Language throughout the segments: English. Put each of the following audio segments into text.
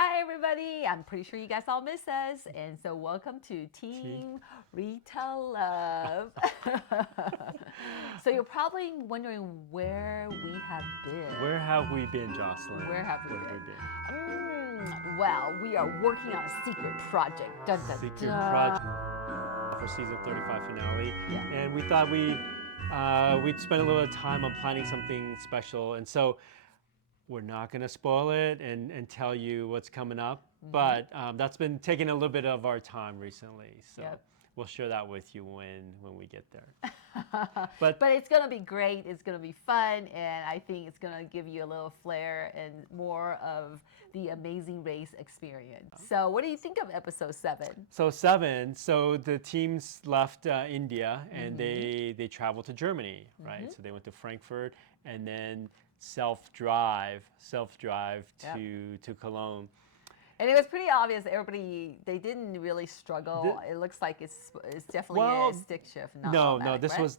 Hi, everybody. I'm pretty sure you guys all miss us. And so welcome to Team Retail Love. So you're probably wondering where we have been. Where have we been, Jocelyn? Where have we been? Well, we are working on a secret project. Dun, dun, Secret dun. project for season 35 finale. Yeah. And we thought we'd spend a little bit of time on planning something special. And so we're not going to spoil it and tell you what's coming up. But that's been taking a little bit of our time recently. So we'll share that with you when we get there. But it's going to be great. It's going to be fun. And I think it's going to give you a little flair and more of the Amazing Race experience. So what do you think of episode 7? So 7, so the teams left India and they traveled to Germany, right? So they went to Frankfurt and then self-drive to Cologne. And it was pretty obvious. Everybody, they didn't really struggle. It looks like it's definitely a stick shift. Not No. This right?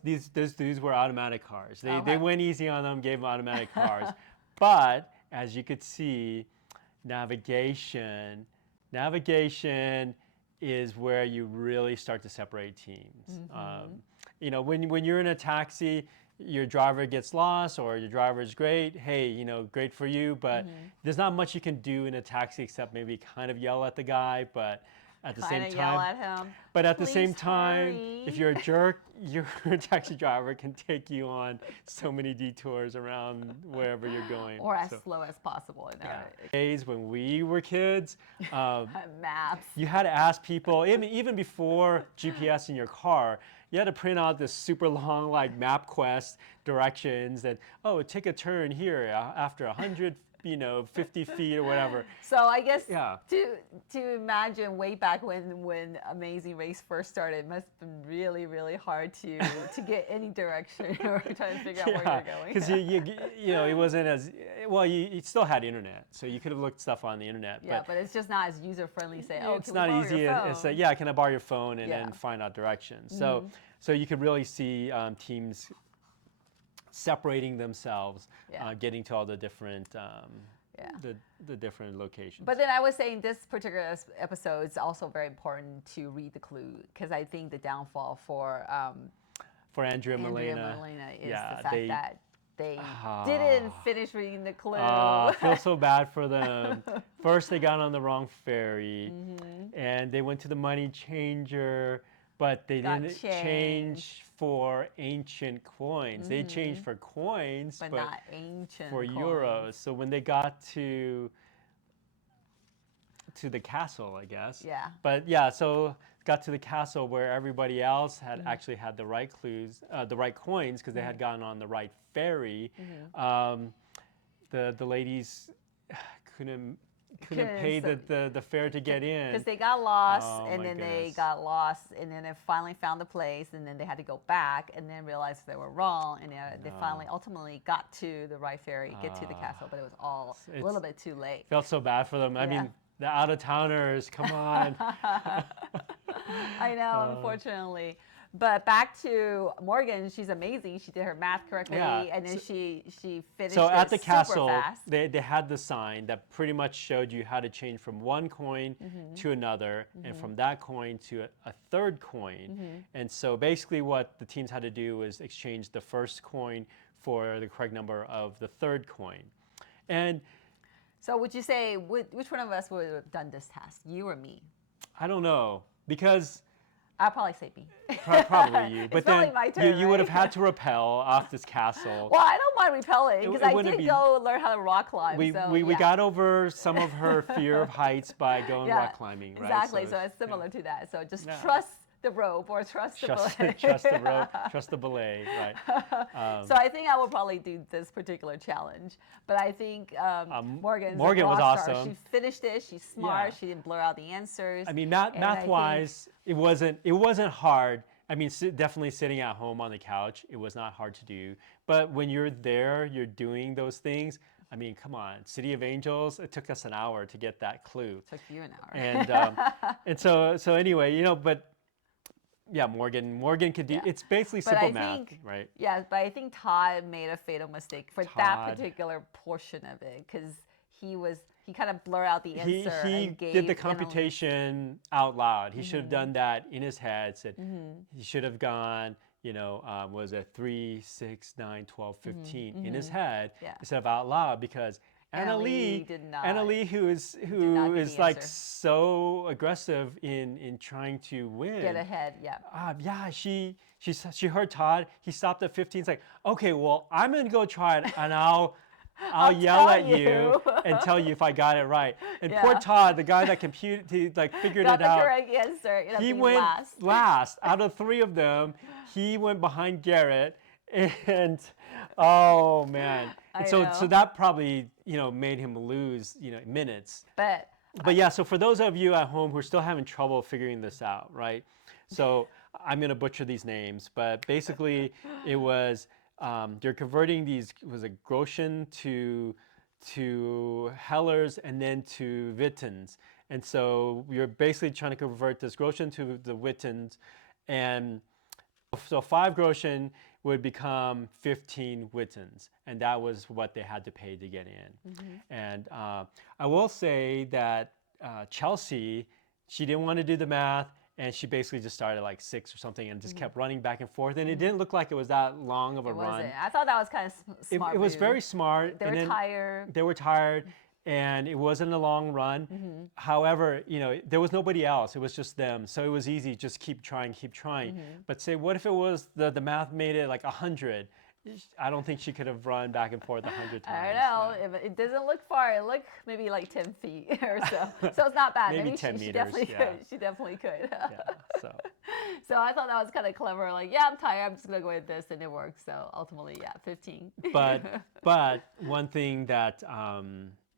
These were automatic cars. They went easy on them, gave them automatic cars. But as you could see, navigation is where you really start to separate teams. When you're in a taxi, your driver gets lost or your driver is great, hey, great for you, but there's not much you can do in a taxi except maybe kind of yell at the guy, but at the same time, yell at him. But at the same time, hurry. if you're a jerk, your taxi driver can take you on so many detours around wherever you're going. Or as slow as possible. Days when we were kids, maps. You had to ask people, even before GPS in your car, you had to print out this super long MapQuest directions that, take a turn here after 150 feet or whatever. So I guess to imagine way back when Amazing Race first started, it must have been really, really hard to get any direction or trying to figure out where you're going. Because it wasn't as well. You still had internet, so you could have looked stuff on the internet. Yeah, but it's just not as user friendly. Say, it's not easy. It's say, can I borrow your phone and then find out directions. So you could really see teams separating themselves, getting to all the different the different locations. But then I was saying this particular episode is also very important to read the clue, because I think the downfall for Andrea and Milena is the fact that they didn't finish reading the clue. I feel so bad for them. First, they got on the wrong ferry, and they went to the money changer, but they didn't change for ancient coins. They changed for coins, but not ancient for coins. euros. So when they got to the castle, I guess. Yeah. But so got to the castle where everybody else had actually had the right clues, the right coins, because they had gotten on the right ferry. The ladies couldn't pay the fare to get in. Because they got lost, and then they got lost, and then they finally found the place, and then they had to go back, and then realized they were wrong, and they finally ultimately got to the right ferry, get to the castle, but it was all a little bit too late. Felt so bad for them. I mean, the out-of-towners, come on. I know, unfortunately. But back to Morgan, she's amazing. She did her math correctly, and then she finished so at the castle, fast. They had the sign that pretty much showed you how to change from one coin to another, and from that coin to a third coin. And so basically what the teams had to do was exchange the first coin for the correct number of the third coin. And so would you say, which one of us would have done this task, you or me? I don't know, because I'll probably say me. Probably you. But then my turn, you would have had to rappel off this castle. Well, I don't mind rappelling, because I did go learn how to rock climb. We got over some of her fear of heights by going rock climbing, right? Exactly. So it's similar to that. So just trust the rope or trust the belay. Trust the rope, trust the belay, right. So I think I will probably do this particular challenge. But I think Morgan was awesome. She finished it. She's smart. She didn't blur out the answers. I mean, math-wise, it wasn't hard. I mean, definitely sitting at home on the couch, it was not hard to do. But when you're there, you're doing those things. I mean, come on, City of Angels, it took us an hour to get that clue. It took you an hour. And so anyway, but yeah, Morgan could do. It's basically simple math, right? Yeah, but I think Todd made a fatal mistake for that particular portion of it, because he kind of blurred out the answer he and gave did the Annalise- computation out loud. He should have done that in his head. Said he should have gone, was it 3, 6, 9, 12, 15 in his head instead of out loud, because Anna Lee, who is the like answer. so aggressive in trying to win. Get ahead, She heard Todd. He stopped at 15. It's like, okay, well, I'm gonna go try it, and I'll yell tell at you you and tell you if I got it right. And Yeah. poor Todd, the guy that figured got it the out. correct answer. Ended up He being went last. out of 3 of them. He went behind Garrett, and oh man. And so know. that probably made him lose minutes. But yeah, so for those of you at home who are still having trouble figuring this out, right? So I'm gonna butcher these names, but basically it was they're converting these, was it Groschen to Hellers and then to Wittens. And so you're basically trying to convert this Groschen to the Wittens, and so 5 Groschen would become 15 Wittens, and that was what they had to pay to get in. And I will say that Chelsea, she didn't want to do the math, and she basically just started like 6 or something and just kept running back and forth, and it didn't look like it was that long of a run. I thought that was kind of smart. It was move. very smart. They were tired. They were tired, and it wasn't a long run. However, there was nobody else. It was just them. So it was easy, just keep trying. But say, what if it was the math made it like 100? I don't think she could have run back and forth 100 times. I don't know. It doesn't look far. It looked maybe like 10 feet or so. So it's not bad. Maybe 10 she meters, definitely yeah. could. She definitely could. So I thought that was kind of clever. Like, yeah, I'm tired. I'm just going to go with this. And it worked. So ultimately, 15. But one thing that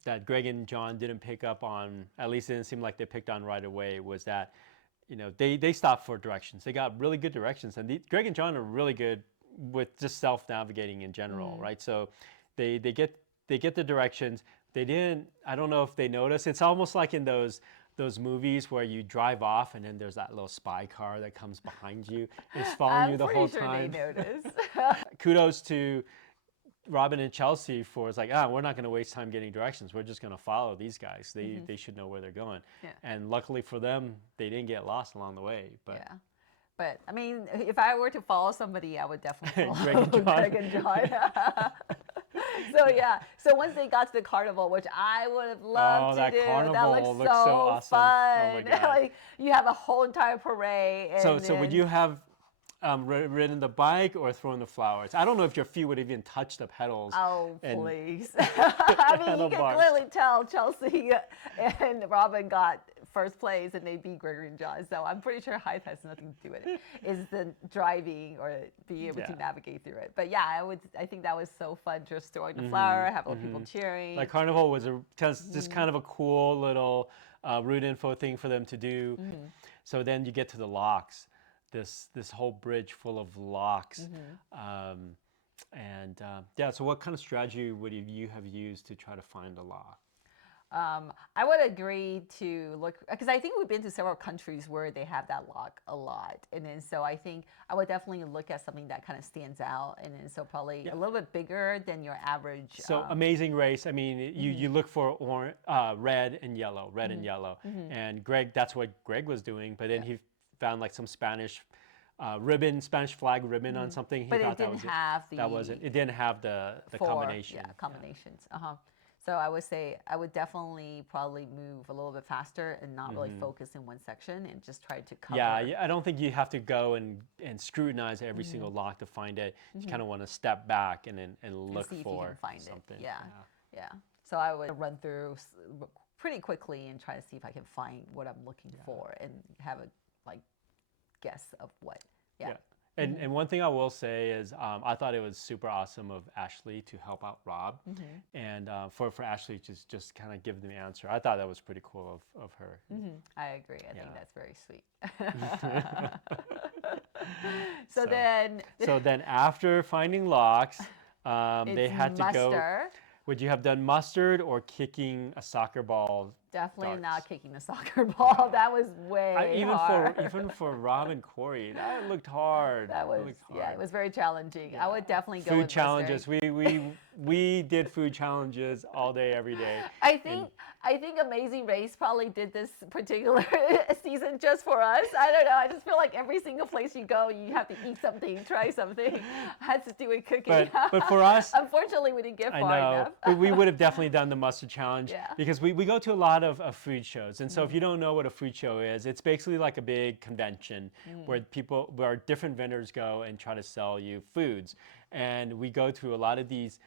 that Greg and John didn't pick up on, at least it didn't seem like they picked on right away, was that they stopped for directions. They got really good directions, and Greg and John are really good with just self-navigating in general, right? So they get the directions. They didn't. I don't know if they noticed. It's almost like in those movies where you drive off and then there's that little spy car that comes behind you. It's following you the whole time. I'm pretty sure they noticed. Kudos to Robin and Chelsea for, it's like, we're not going to waste time getting directions. We're just going to follow these guys. They should know where they're going. And luckily for them, they didn't get lost along the way. But But I mean, if I were to follow somebody, I would definitely follow Greg and John. So once they got to the carnival, which I would have loved to do, that looks looks so awesome. fun. Oh my God. Like you have a whole entire parade. And so would you have ridden the bike or thrown the flowers? I don't know if your feet would even touch the pedals. Oh, please. I mean, you can clearly tell Chelsea and Robin got first place and they beat Gregory and John. So I'm pretty sure height has nothing to do with it. It's the driving or being able to navigate through it. But yeah, I think that was so fun, just throwing the flower, have all people cheering. Like Carnival was just kind of a cool little route info thing for them to do. So then you get to the locks. This whole bridge full of locks. So what kind of strategy would you have used to try to find a lock? I would agree to look, because I think we've been to several countries where they have that lock a lot. And then so I think I would definitely look at something that kind of stands out. And then so probably a little bit bigger than your average. So Amazing Race, I mean, you look for red and yellow, And Greg, that's what Greg was doing. But then he found like some Spanish Spanish flag ribbon on something. But it didn't have it didn't have the combination. Yeah, combinations. So I would say I would definitely probably move a little bit faster and not really focus in one section and just try to cover. Yeah, I don't think you have to go and scrutinize every single lock to find it. You kind of want to step back and look see for if you can find something. It. Yeah. So I would run through pretty quickly and try to see if I can find what I'm looking for and have a guess of what. Yeah. And one thing I will say is I thought it was super awesome of Ashley to help out Rob, and for Ashley to just kind of give them the answer. I thought that was pretty cool of her. I agree. I think that's very sweet. So then after finding locks, they had to go. Would you have done mustard or kicking a soccer ball Definitely darts. not kicking the soccer ball. That was way Even hard. for Rob and Corey, that looked hard. That was, yeah, it was very challenging. I would definitely go Food with challenges. mustard. We did food challenges all day, every day. I think Amazing Race probably did this particular season just for us. I don't know. I just feel like every single place you go, you have to eat something, try something. Has to do with cooking. But for us, unfortunately, we didn't get far enough. but we would have definitely done the mustard challenge Yeah. because we go to a lot of food shows. And so if you don't know what a food show is, it's basically like a big convention where different vendors go and try to sell you foods. And we go to a lot of these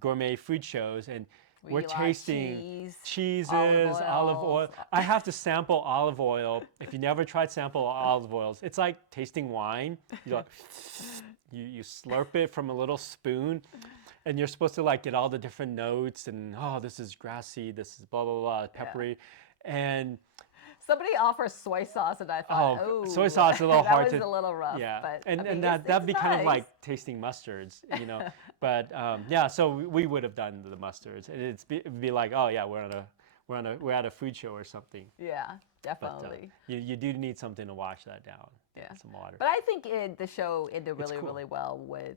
gourmet food shows, and we're tasting cheeses, olive oil. I have to sample olive oil. If you never tried sample olive oils, it's like tasting wine. You like, you slurp it from a little spoon, and you're supposed to like get all the different notes, and this is grassy, this is blah blah blah, peppery, and somebody offers soy sauce, and I thought, soy sauce is a little hard to. That was a little rough. Yeah, but, and that'd be kind of like tasting mustards, you know. But yeah, so we would have done the mustards, and it'd be like, oh yeah, we're at a food show or something. Yeah, definitely. But, you do need something to wash that down. Yeah, some water. But I think the show ended really, cool. really well with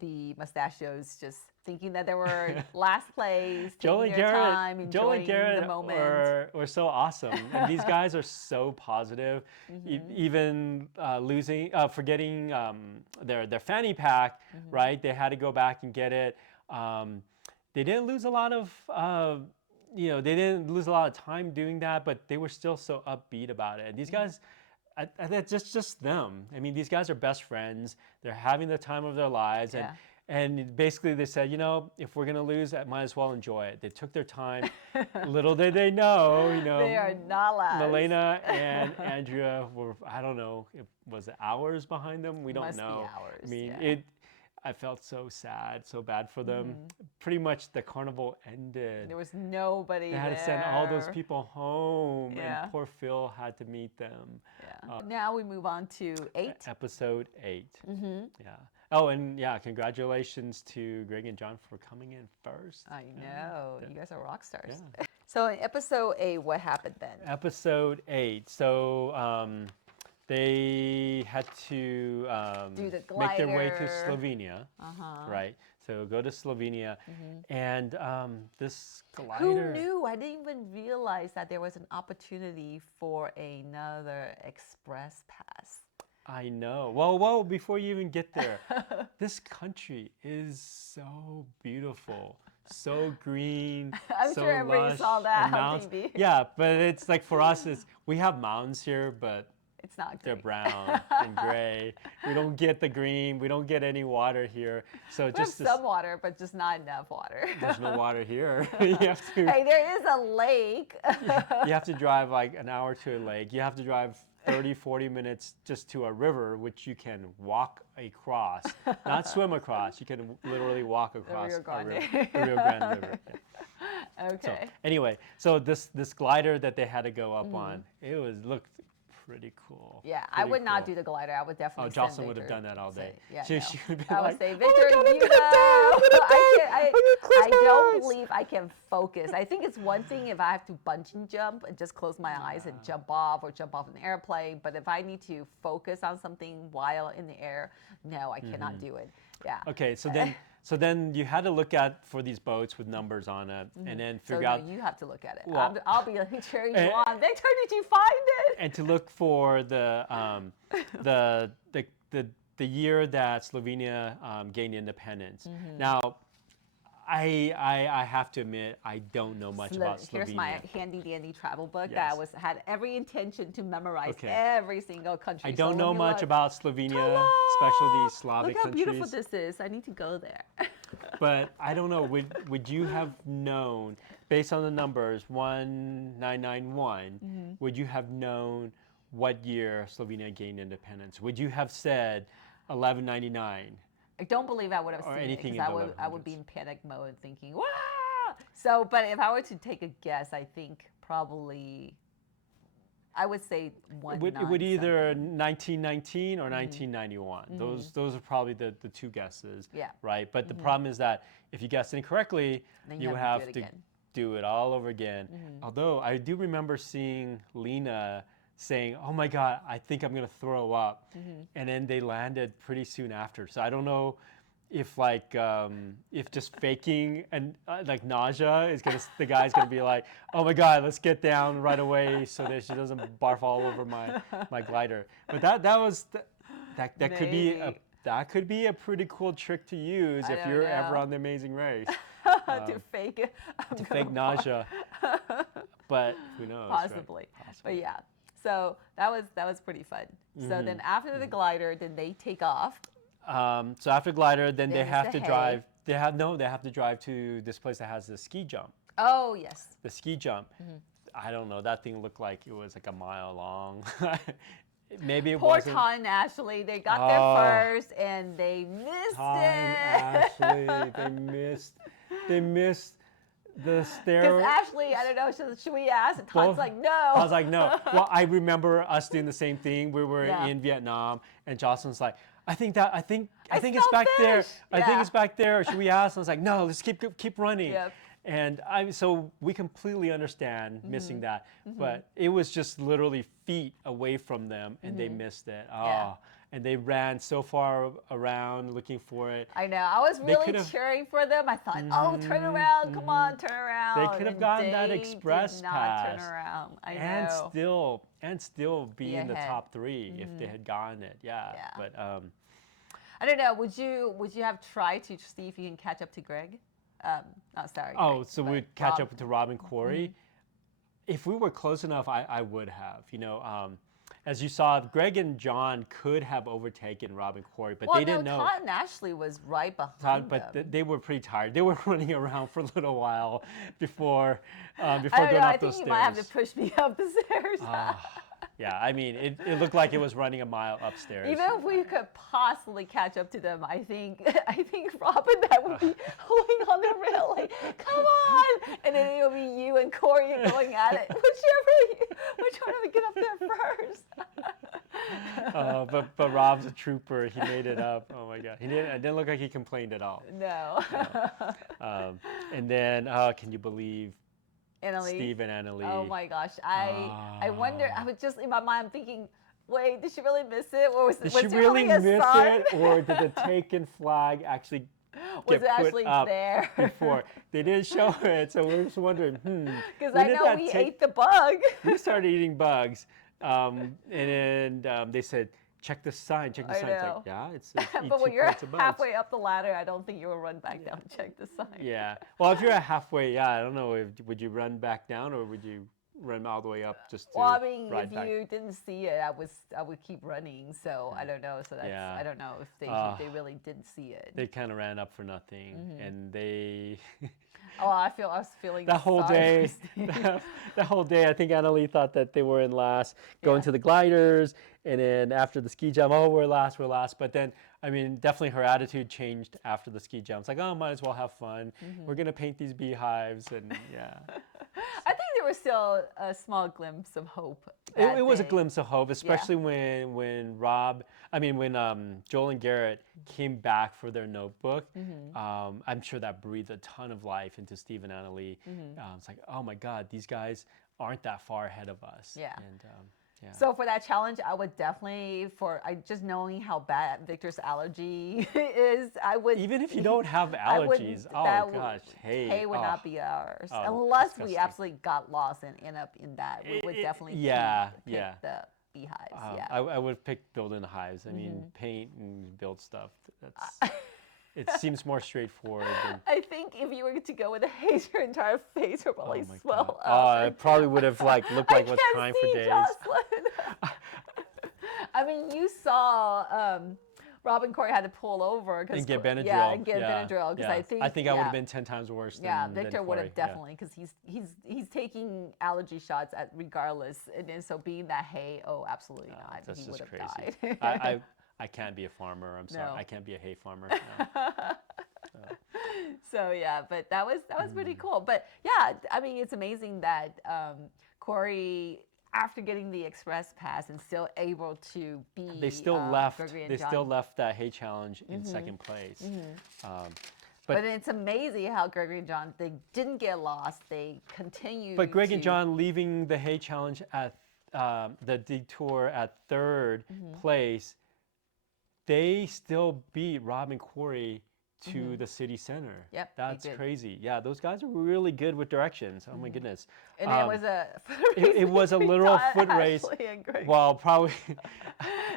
the mustachios just thinking that they were last place, taking their time, enjoying the moment. Were so awesome. And these guys are so positive. Even forgetting their fanny pack, right? They had to go back and get it. They didn't lose a lot of. They didn't lose a lot of time doing that, but they were still so upbeat about it. And these guys, that's just them. I mean, these guys are best friends. They're having the time of their lives, and basically they said, if we're gonna lose, I might as well enjoy it. They took their time. Little did they know, they are not last. Milena and Andrea were, I don't know, was it hours behind them? We don't know. Must be hours. I mean, I felt so sad, so bad for them. Pretty much the carnival ended. There was nobody They had there. to send all those people home, and poor Phil had to meet them. Yeah. Now we move on to 8. Episode 8. Yeah. Oh, and congratulations to Greg and John for coming in first. I know. You guys are rock stars. Yeah. So in episode 8, what happened then? Episode 8. So they had to do the make their way to Slovenia, right? So go to Slovenia, and this glider. Who knew? I didn't even realize that there was an opportunity for another express pass. I know. Well, before you even get there, this country is so beautiful, so green, I'm so sure everybody lush, saw that on mountains. TV. Yeah, but it's like for us, we have mountains here, but it's not they're green. brown and gray. We don't get the green. We don't get any water here. So We just have some water, but just not enough water. there's no water here. You have to. Hey, there is a lake. You have to drive like an hour to a lake. You have to drive 30, 40 minutes just to a river, which you can walk across, not swim across. You can literally walk across Rio Grande. the Rio Grande River. Yeah. Okay. So anyway, so this glider that they had to go up on, looked pretty cool. Yeah, I would not do the glider. I would definitely. Oh, Jocelyn would have done that all day. Yeah, she would be I would like, say, Victor, I don't believe I can focus. I think it's one thing if I have to bungee jump and just close my eyes and jump off or jump off an airplane. But if I need to focus on something while in the air, no, I cannot do it. Yeah. Okay, so then you had to look for these boats with numbers on it, and then figure out. You have to look at it. Well, I'll be cheering you on. Victor, did you find it? And to look for the year that Slovenia gained independence. Now, I have to admit I don't know much about Slovenia. Here's my handy dandy travel book that had every intention to memorize every single country. I don't know much about Slovenia, especially these Slavic Look how countries. beautiful this is. I need to go there. But I don't know. Would you have known, based on the numbers 1991? Would you have known what year Slovenia gained independence? Would you have said 1199? I don't believe I would have Or seen anything it in because the I would be in panic mode thinking, "Wow!" So, but if I were to take a guess, I think probably I would say It would either 1919 or 1991. Those are probably the two guesses. Yeah. Right. But the problem is that if you guessed incorrectly, Then you you would have have to to do it again. do it all over again. Although I do remember seeing Lena saying, "Oh my God, I think I'm gonna throw up," and then they landed pretty soon after. So I don't know if if just faking and like nausea is the guy's gonna be like, "Oh my God, let's get down right away so that she doesn't barf all over my glider." But that could be a pretty cool trick to use if you're ever on The Amazing Race. To fake it. To fake nausea. But who knows? Possibly. Right? But yeah. So that was pretty fun. So then after the glider, then they take off. So after glider, then they have to hay. drive. They have to drive to this place that has the ski jump. Oh yes. The ski jump. I don't know. That thing looked like it was like a mile long. Maybe it wasn't. Poor Todd and Ashley. They got there first and they missed Todd and Ashley, they missed the stair. Because Ashley, I don't know, should we ask? And Todd's like, no. I was like, no. Well, I remember us doing the same thing. We were in Vietnam, and Jocelyn's like, I think it's back there. I think it's back there. Should we ask? I was like, no, let's keep running. Yep. And so we completely understand missing that, but it was just literally feet away from them, and they missed it. Oh. Yeah. And they ran so far around looking for it. I know. I was really cheering for them. I thought, oh, turn around. Come on, turn around. They could have gotten that express did not pass. Turn around. I know. And still be in the top 3 if they had gotten it. Yeah. But I don't know. Would you have tried to see if you can catch up to Greg? Sorry. Oh, Greg, so we'd catch up to Rob and Corey. If we were close enough, I would have. As you saw, Greg and John could have overtaken Rob and Corey, but they didn't know. Todd and Ashley was right behind them. But they were pretty tired. They were running around for a little while before going up those stairs. I think you might have to push me up the stairs. Yeah, I mean, it looked like it was running a mile upstairs. Even if we could possibly catch up to them, I think Rob and I would be holding on the rail like, come on! And then it would be you and Corey going at it. Which one of we get up there first? But Rob's a trooper. He made it up. Oh my God, it didn't look like he complained at all. No. And then, can you believe? Annalie. Steve and Annalie. Oh my gosh. I wonder, I was just in my mind thinking, wait, did she really miss it? Or was she really miss it? Or did the taken flag actually get put up there before? They didn't show it, so we're just wondering, Because I know we ate the bug. We started eating bugs. And then they said, check the sign. It's like, yeah, it's but when you're halfway up the ladder, I don't think you will run back down to check the sign. Yeah. Well, if you're at halfway, I don't know, would you run back down or would you run all the way up just to Well, I mean, ride back? You didn't see it, I would keep running. So I don't know. So that's I don't know if they really did see it. They kind of ran up for nothing, and they. Oh, I was feeling that whole day. That whole day, I think Annalie thought that they were in last, going to the gliders, and then after the ski jump, oh, we're last. But then, I mean, definitely her attitude changed after the ski jump. It's like, oh, might as well have fun. We're gonna paint these beehives, and I think there was still a small glimpse of hope. It was a glimpse of hope, especially when Joel and Garrett came back for their notebook. I'm sure that breathed a ton of life into Steve and Annalie. It's like, oh my God, these guys aren't that far ahead of us. Yeah. And, So for that challenge, I would definitely, just knowing how bad Victor's allergy is, I would. Even if you don't have allergies, hay would not be ours. Unless disgusting. We absolutely got lost and end up in that. We would definitely pick the beehives. I would pick building the hives. I mean, paint and build stuff. It seems more straightforward. I think if you were to go with a haze, your entire face would probably swell up. It probably would have like looked like it was crying for days. Jocelyn. I mean, you saw Rob and Corey had to pull over and get Benadryl. Benadryl because I think I would have been 10 times worse. Victor would have definitely because he's taking allergy shots regardless, and then so being that hay, absolutely not. That's he just would crazy. have died. I can't be a farmer. I'm sorry. I can't be a hay farmer. So but that was pretty cool. But yeah, I mean, it's amazing that Corey, after getting the express pass and still able to be, they still left that hay challenge in second place. But it's amazing how Gregory and John, they didn't get lost. They continued. But Greg and John leaving the hay challenge at the detour at third place, they still beat Rob and Corey to the city center. Yep, that's crazy. Yeah, those guys are really good with directions. Oh my goodness. And it was a it was a literal foot race. Well, probably.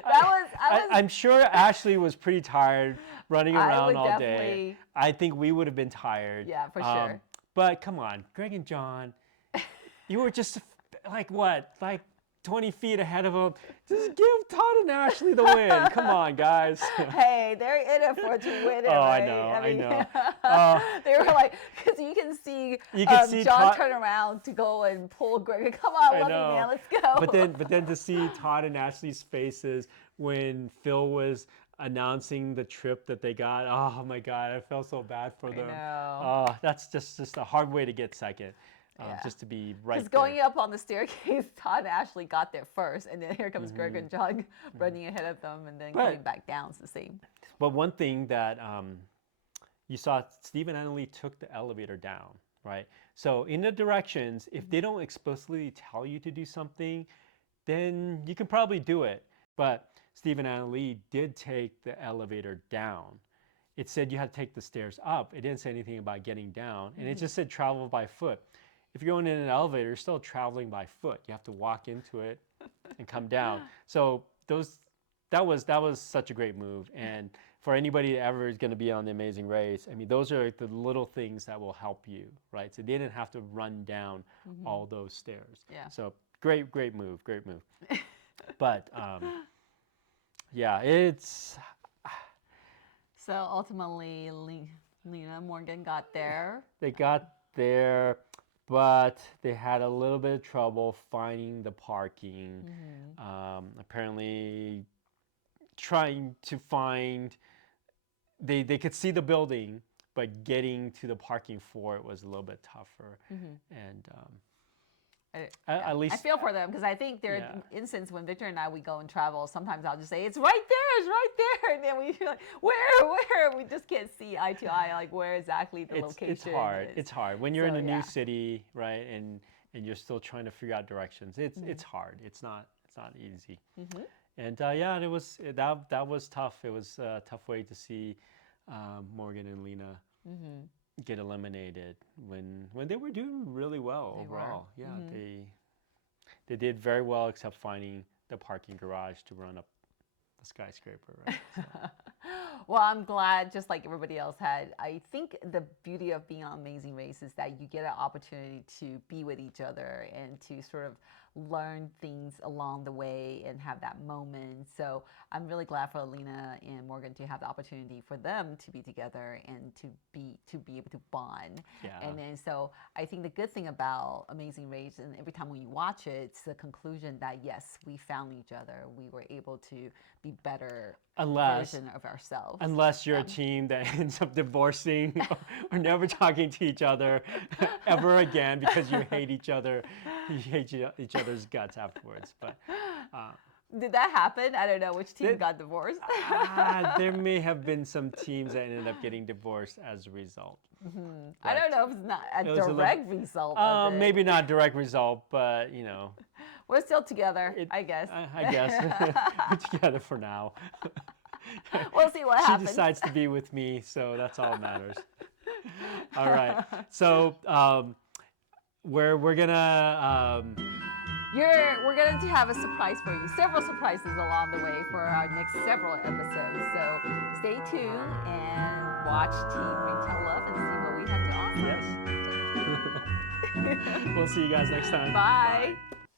I'm sure Ashley was pretty tired running around all day. I think we would have been tired. Yeah, for sure. But come on, Greg and John, you were just like what? Like 20 feet ahead of them. Just give Todd and Ashley the win. Come on, guys. Hey, they're in it for to win it. Oh, right? I know. They were like, because you can see John turn around to go and pull Greg. Come on, Lucky man, let's go. But then to see Todd and Ashley's faces when Phil was announcing the trip that they got. Oh my God, I felt so bad for them. I know. That's just a hard way to get second. Just to be right there. Because going up on the staircase, Todd and Ashley got there first, and then here comes Greg and John running ahead of them, and then coming back down. It's the same. But one thing that you saw, Steve and Annalie took the elevator down, right? So in the directions, if they don't explicitly tell you to do something, then you can probably do it. But Steve and Annalie did take the elevator down. It said you had to take the stairs up. It didn't say anything about getting down, and it just said travel by foot. If you're going in an elevator, you're still traveling by foot. You have to walk into it and come down. So that was such a great move. And for anybody that ever is going to be on the Amazing Race, I mean, those are the little things that will help you, right? So they didn't have to run down all those stairs. Yeah. So great move. But yeah, it's. So ultimately, Lena and Morgan got there. They got there. But they had a little bit of trouble finding the parking. Apparently, trying to find, they could see the building, but getting to the parking for it was a little bit tougher. And at least I feel for them because I think there are instances when Victor and I we go and travel. Sometimes I'll just say it's right there, and then we like where we just can't see eye to eye like where exactly the location. It's hard. Is. It's hard when you're in a new city, right? And you're still trying to figure out directions. It's hard. It's not easy. And it was that was tough. It was a tough way to see Morgan and Lena get eliminated when they were doing really well overall. Yeah, they did very well except finding the parking garage to run up the skyscraper. Right? So. Well, I'm glad, just like everybody else had. I think the beauty of being on Amazing Race is that you get an opportunity to be with each other and to sort of learn things along the way and have that moment. So I'm really glad for Lena and Morgan to have the opportunity for them to be together and to be able to bond. Yeah. And then so I think the good thing about Amazing Race, and every time when you watch it, it's the conclusion that yes, we found each other. We were able to be better version of ourselves. Unless you're a team that ends up divorcing or never talking to each other ever again because you hate each other. You hate each other's guts afterwards. But did that happen? I don't know which team got divorced. There may have been some teams that ended up getting divorced as a result. I don't know if it's not a direct result. Maybe not direct result, but we're still together. I guess. I guess we're together for now. We'll see what happens. She decides to be with me, so that's all that matters. All right. So we're gonna. We're going to have a surprise for you. Several surprises along the way for our next several episodes. So stay tuned and watch Team Retail Love and see what we have to offer. Yes. We'll see you guys next time. Bye.